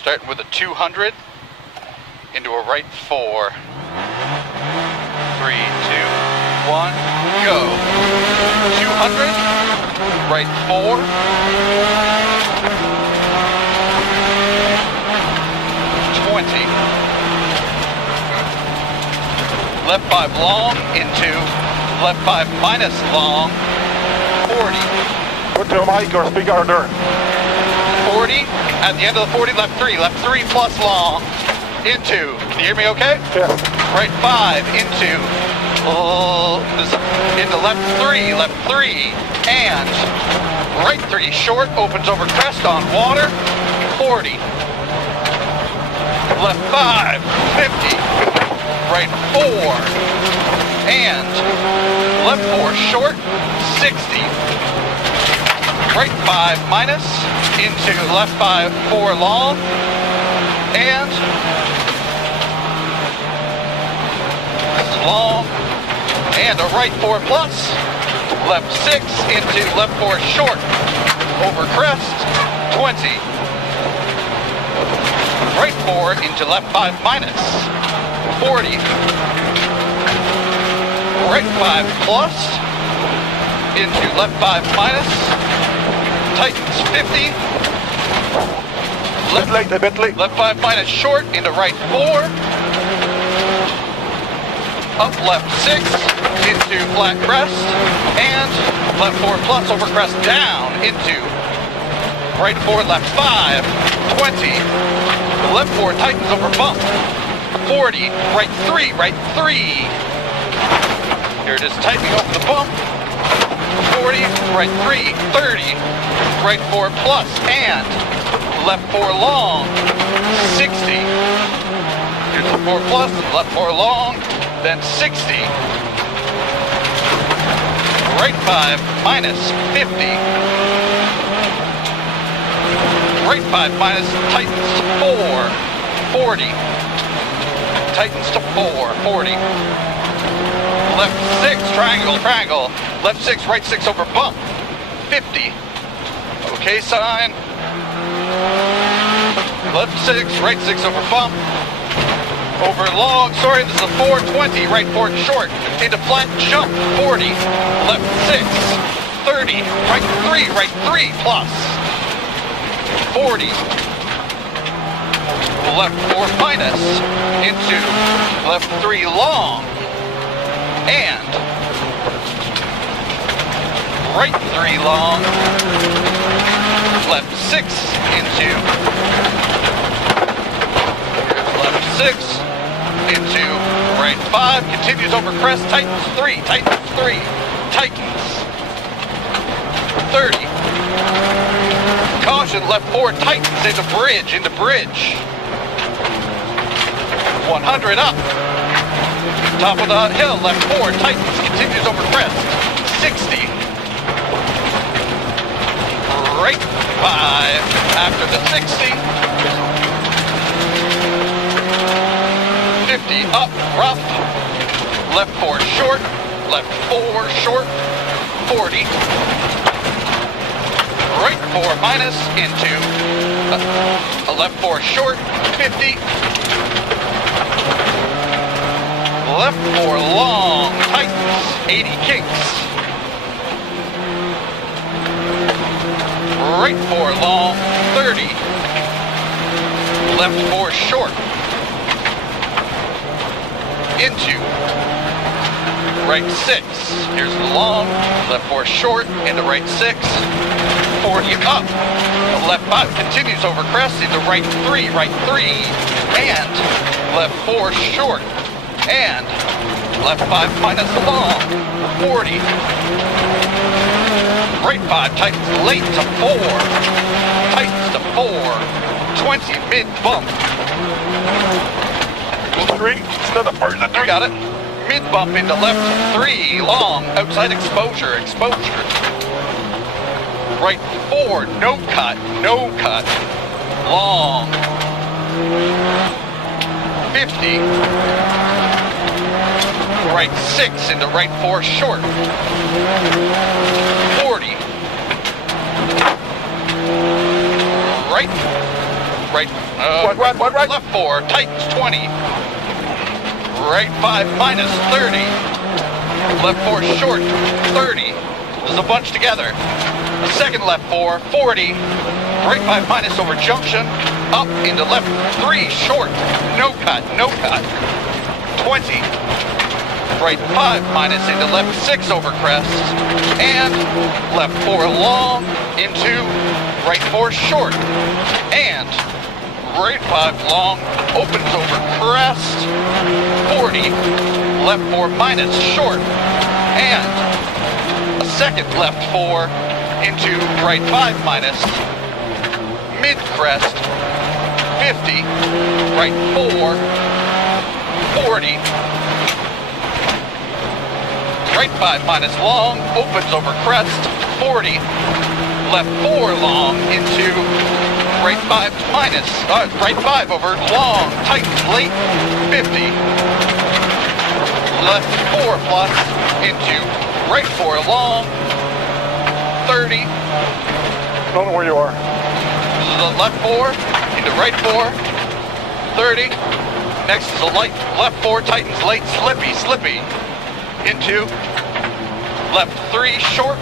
Starting with a 200 into a right 4. 3, 2, 1, go. 200, right 4. 20. Left 5 long into left 5 minus long. 40. Put your mic or speaker there. 40, at the end of the 40, left 3 plus long, into, can you hear me okay? Yeah. Right 5, into left 3, and right 3, short, opens over crest on water, 40. Left 5, 50, right 4, and left 4, short, 60. Right 5 minus into left 5, 4 long, and long, and a right 4 plus, left 6 into left 4 short, over crest, 20. Right 4 into left 5 minus, 40. Right 5 plus, into left 5 minus, tightens 50. A bit late. Left 5 minus short into right 4. Up left 6 into flat crest. And left 4 plus over crest down into right 4, left 5, 20. Left 4 tightens over bump. 40, right 3. Here it is, tightening over the bump. 40, right 3, 30, right 4 plus, and left 4 long, 60. Here's the 4 plus, left 4 long, then 60. Right 5 minus 50. Right 5 minus, tightens to 4, 40. Tightens to 4, 40. Left 6, triangle, left 6, right 6 over bump, 50. Okay sign. Left 6, right 6 over bump, over long, sorry, this is a 420, right 4 short, into flat jump, 40, left 6, 30, right 3 plus, 40, left 4 minus, into left 3 long, and right 3 long, left 6 into, left 6 into right 5, continues over crest, tightens 3, tightens 30. Caution, left 4 tightens into bridge. 100 up. Top of the hill, left 4, tightens, continues over crest, 60. Right 5 after the 60. 50 up, rough. Left 4 short, left 4 short, 40. Right 4 minus into a left 4 short, 50. Left 4 long, tightens, 80 kinks. Right 4 long, 30. Left 4 short. Into right 6. Here's the long, left 4 short, into right 6. 40 up. Left 5 continues over crest into right 3, and left 4 short. And left 5 minus the long, 40. Right 5 tightens late to 4. Tightens to 4. 20 mid bump. 3, instead of first and 3. Got it. Mid bump into left 3 long, outside exposure. Right 4, no cut. Long. 50. Right 6 into right 4 short. 40. Right right, Right. left 4, tightens 20, right 5 minus 30, left 4 short, 30, there's a bunch together, a second left 4, 40, right 5 minus over junction, up into left 3 short, no cut, 20, right 5 minus into left 6 over crest, and left 4 long into right 4 short, and right 5 long opens over crest, 40, left 4 minus short, and a second left 4 into right 5 minus, mid crest, 50, right 4, 40, right 5 minus long, opens over crest, 40, left 4 long into right 5 minus, right 5 over long, tightens late, 50, left 4 plus into right 4 long, 30, Don't know where you are. this is a left 4 into right 4, 30, next is a light, left 4 tightens late, slippy, into left 3 short,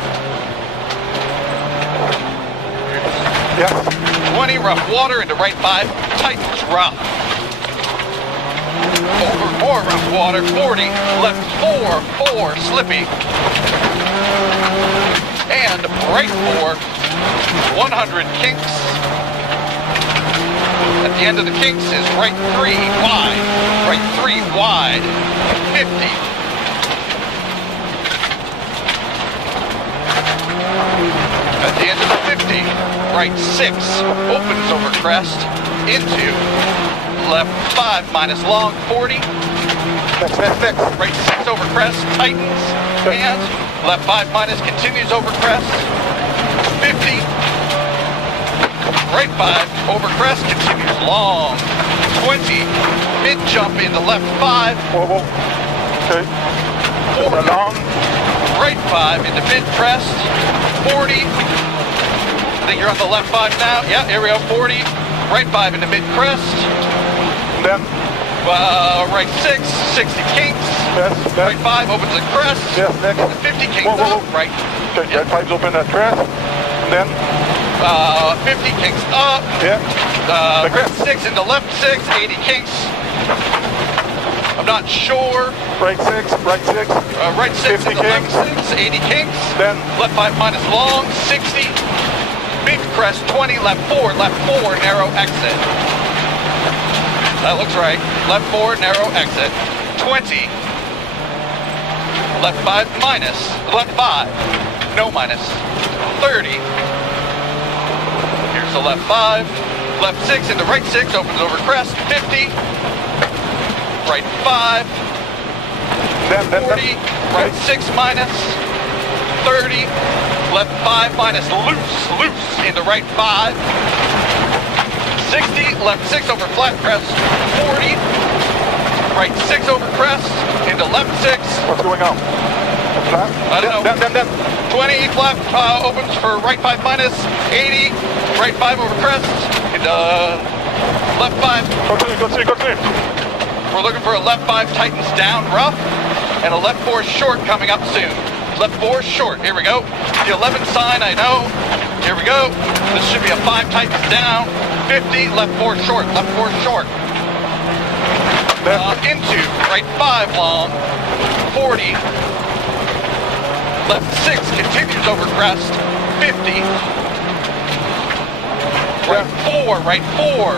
Yes. 20 rough water into right 5, tightens rough. Over more rough water, 40, left 4, slippy. And right 4, 100 kinks. At the end of the kinks is right 3 wide, right 3 wide, 50. At the end of the 50, right 6 opens over crest into left 5 minus long 40. Next. Right 6 over crest tightens and left 5 minus continues over crest 50. Right 5 over crest continues long 20. Mid jump into left 5. Whoa. Okay. 40. Long. Right 5 into mid crest 40. I think you're on the left 5 now. Yeah, here we go. 40. Right 5 into mid crest. Then. Right 6, 60 kinks. Yes. Right 5 opens the crest. Yes. Next. 50 kinks Whoa. up. Right. Okay. Right 5's open that crest. Then. 50 kinks up. Yeah. The Right crest. 6 into left 6, 80 kinks. I'm not sure. Right 6. Right 6 50 into left kinks. 6, 80 kinks. Then. Left 5 minus long, 60. Mid crest 20, left 4, narrow exit. That looks right. Left 4, narrow exit. 20. Left 5 minus. Left 5. No minus. 30. Here's the left 5. Left 6 into right 6. Opens over crest. 50. Right 5. Then. 40. Right 6 minus. 30. Left 5 minus loose into right 5. 60, left 6 over flat crest, 40, right 6 over crest, into left 6. What's going on? Flat? I don't know. Then. 20, flat opens for right 5 minus, 80, right 5 over crest, into left 5. Continue. We're looking for a left 5 tightens down rough, and a left 4 short coming up soon. Left 4 short, here we go. The 11 sign, I know. Here we go. This should be a 5 tightens down. 50, left 4 short, into right 5 long, 40, left 6 continues over crest, 50, right 4,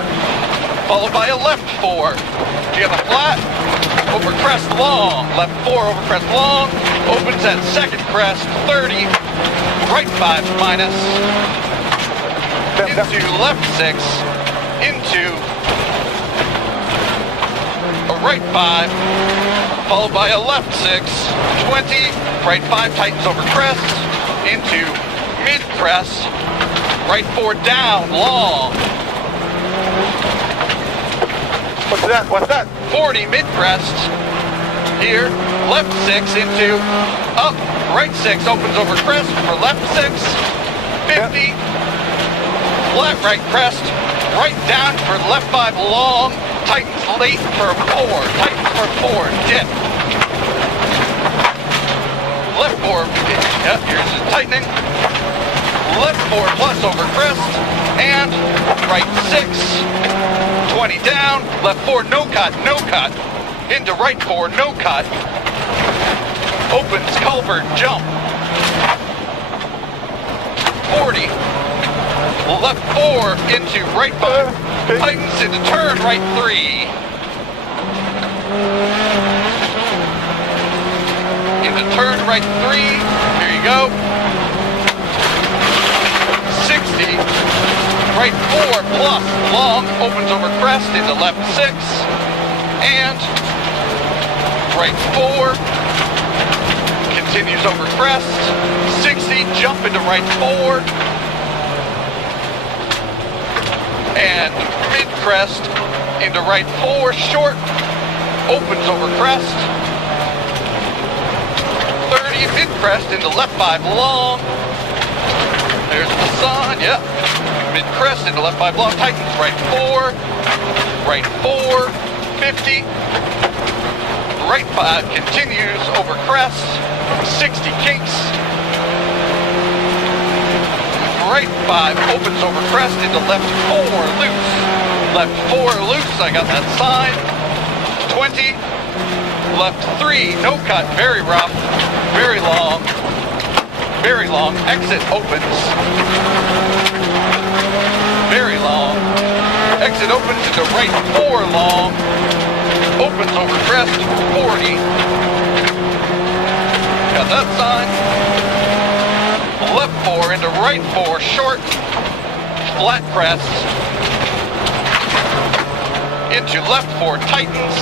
followed by a left 4, you have a flat, over crest long, left 4 over crest long, opens at second crest, 30, right 5 minus, into left 6, into a right 5, followed by a left 6, 20, right 5 tightens over crest, into mid crest, right 4 down, long. What's that? 40 mid crest, here, left 6 into up, right 6 opens over crest for left 6, 50, flat right crest, right down for left 5 long, tightens late for 4, tightens for 4, dip. Left 4, yep, here's the tightening. Left 4 plus over crest, and right 6, 20 down, left 4, no cut, into right 4, no cut, opens culvert, jump, 40, left 4 into right 5, tightens into turn right 3, into turn right 3, here you go, 60, right 4 plus long, opens over crest into left 6, and right 4, continues over crest, 60, jump into right 4, and mid crest into right 4, short, opens over crest, 30, mid crest into left 5 long, there's the sun, yep, mid crest into left 5 long, tightens right 4, 50, right 5 continues over crest, 60 kinks, right 5 opens over crest into left 4 loose, left 4 loose, I got that sign, 20, left 3, no cut, very rough, very long, exit opens, very long, exit opens into right 4 long, opens over crest, 40, got that sign, left 4 into right 4, short, flat crest, into left 4, tightens,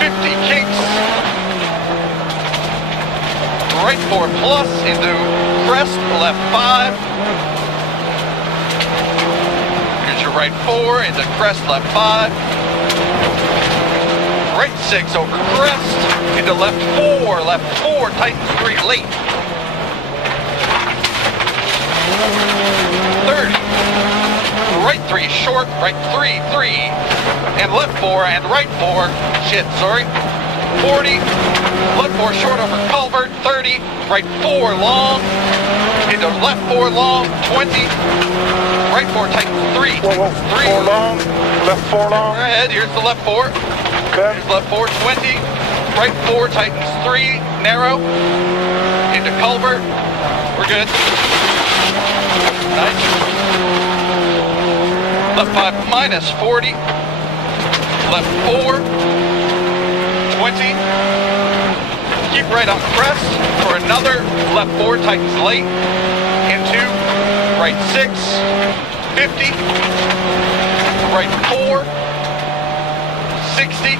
50 kinks, right 4 plus into crest, left 5, here's your right 4 into crest, left 5, right 6 over crest, into left 4, tightens 3 late, 30, right 3 short, right 3, and left 4 and right 4, 40, left 4 short over culvert, 30, right 4 long, into left 4 long, 20, right 4 tightens 3, Whoa, 4 long, left 4 long. ahead, here's the left 4, here's left 4, 20, right 4 tightens 3, narrow, into culvert, we're good, nice, left 5 minus 40, left 4, 20, keep right on crest for another, left 4 tightens late, into right 6, 50, right 4, 60,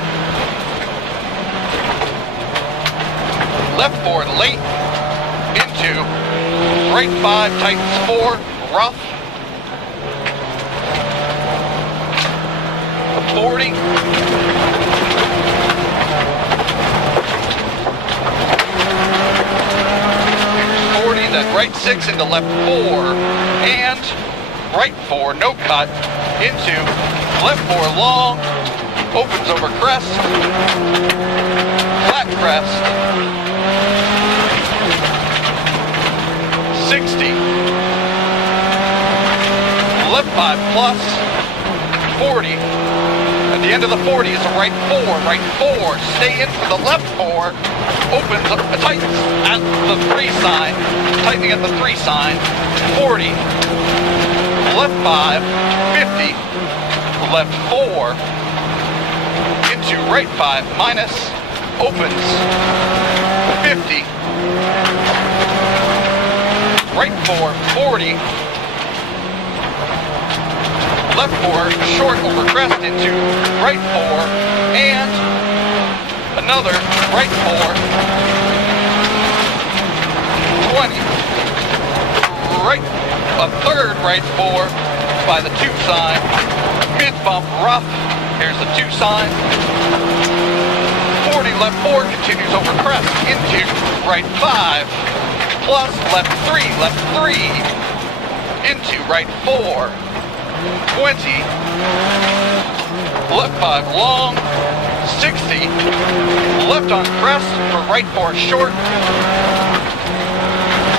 left 4 late, into right 5 tightens 4, rough, 40, then right 6 into left 4, and right 4, no cut, into left 4 long, opens over crest, flat crest, 60, left 5 plus, 40, at the end of the 40 is a right 4, stay in for the left 4, opens up, tightens at the 3 sign, tightening at the 3 sign, 40, left 5, 50, left 4, into right 5, minus, opens, 50, right 4, 40, left 4, short over crest into right 4, and another right 4, 20, right, a third right 4 by the 2 sign, mid bump rough, here's the 2 sign, 40 left 4 continues over crest into right 5, plus left 3, into right 4, 20, left 5 long, 60, left on crest for right 4 short,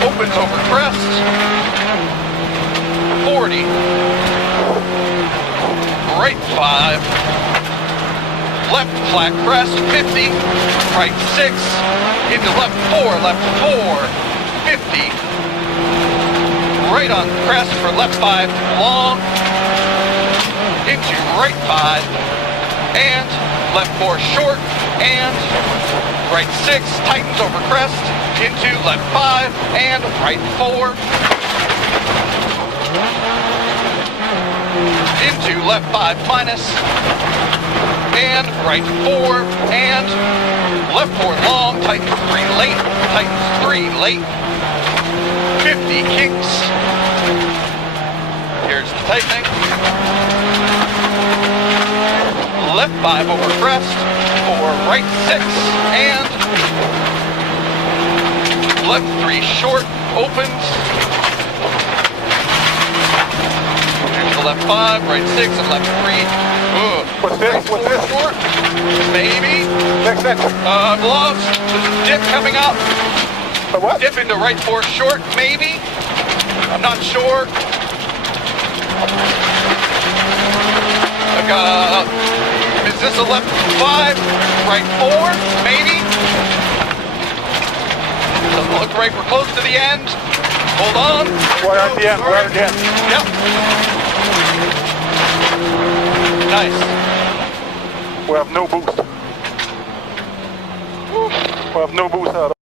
opens over crest, 40, right 5, left flat crest, 50, right 6, into left 4, 50, right on crest for left 5 long, into right 5, and left 4 short, and right 6, tightens over crest, into left 5, and right 4, into left 5 minus, and right 4, and left 4 long, tightens 3 late, tightens 3 late, 50 kinks, here's the tightening, left 5 over crest, for right 6, and left 3 short, opens, here's the left 5, right 6, and left 3, What's this? What's this? short, maybe, Next section. I'm lost, there's a dip coming up, A what? dip into right 4 short, maybe, I'm not sure, I got, is this a left 5, right 4, maybe, doesn't look right, we're close to the end, hold on, We're at the end. We're at the end. yep, nice. We have no boost. We have no boost at all.